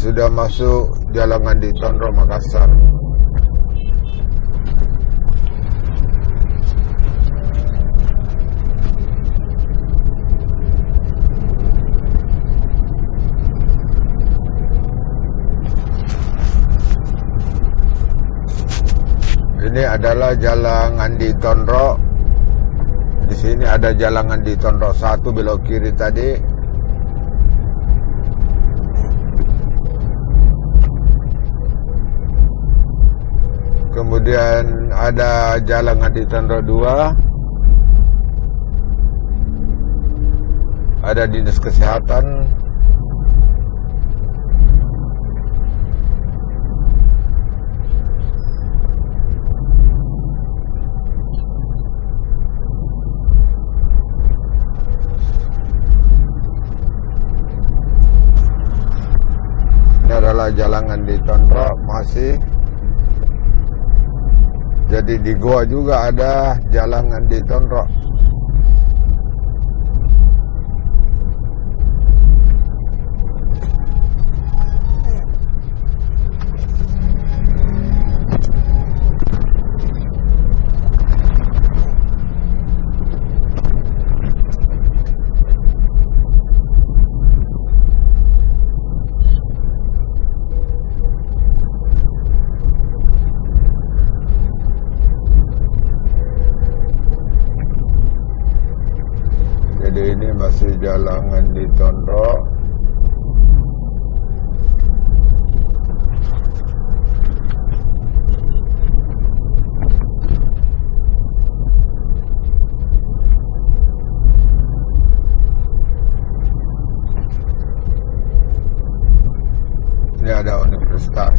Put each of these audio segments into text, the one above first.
sudah masuk Jalan Andi Tondro Makassar. Ini adalah Jalan Andi Tondro. Di sini ada Jalan Andi Tondro 1 belok kiri tadi. Kemudian ada Jalan Andi Tondro 2. Ada Dinas Kesehatan. Ini adalah Jalan Andi Tondro masih. Jadi di Goa juga ada Jalan Andi Tondro. Jadi ini masih Jalan Andi Tondro. Ini ada universitas.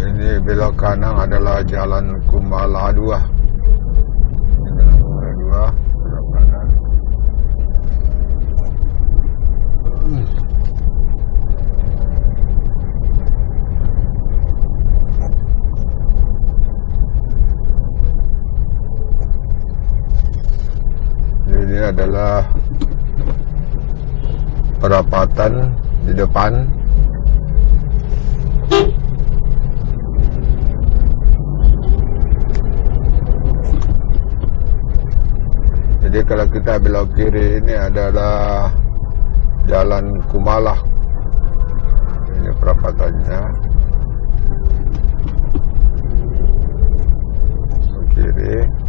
Ini belok kanan adalah Jalan Kumala 2. Jalan Kumala 2 belok kanan. Ini adalah perapatan di depan. Jadi kalau kita belok kiri ini adalah Jalan Kumala. Ini perapatannya. Kiri.